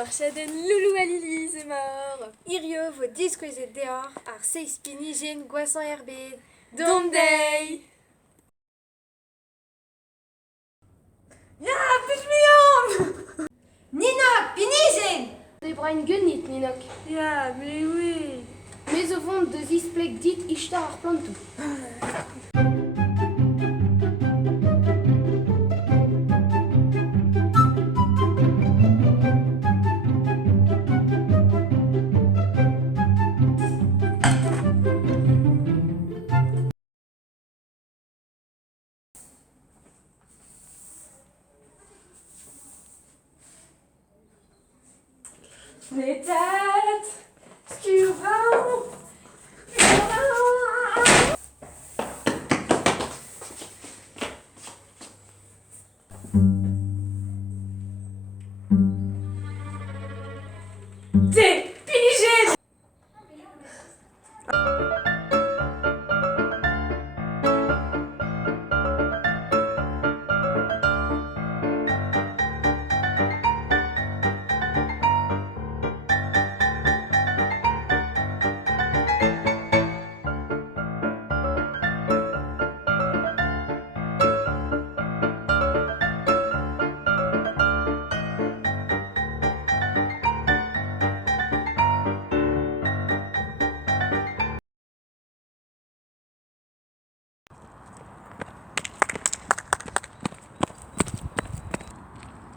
Warchaden loulou à Lili, c'est mort. Irio vos disco et dehors, ar seis pinigen goassan erbed. Domdei. Ja, pishmiam! Nina, pinigen! De brain gunnit, Ninok. Ja, mais oui. Mais au fond de zisplek dit ishtar ar plantou. Les têtes, Sturan, Des pinigen!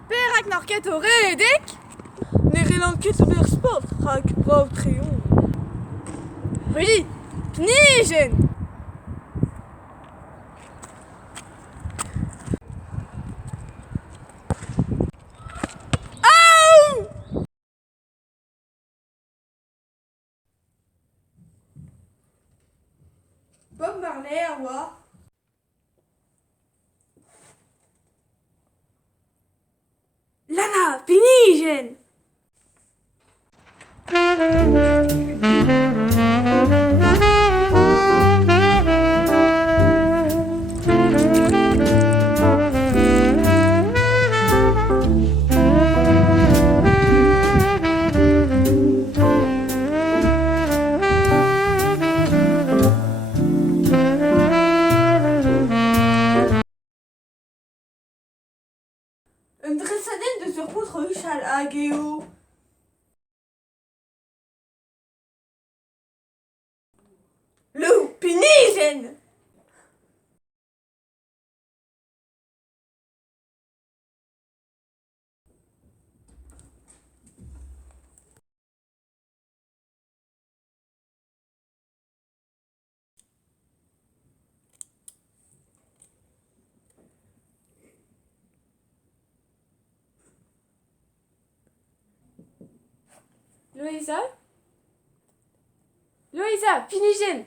Perak narket o redek? Nere l'enquête de sport, rak brau trion. Oui, pinigen. Bob Marley, à moi. Lana, pinigen! Un dressaden de surcontre Uchal Ageo. Le pinigen! Loïsa? Loïsa, pinigen.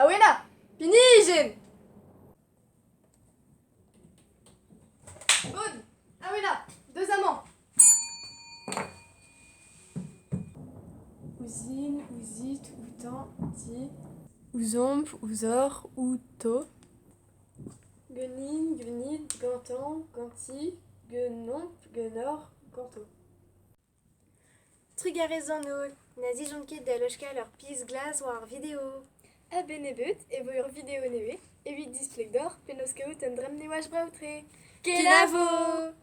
Awena, pinigen. Bonne, Awena, deux amants. Ouzine, ouzit, outan, ti. Ouzomp, ouzor, outo. Guenin, guenit, gantan, ganti, guenomp, guenor, ganto. Trugarezan no, nazi jonket da lochka leur pis glas war vidéo. A benebet, e vour vidéo neve, evit displek d'or, penos kaout un drem ne wach brautre. Kelavo!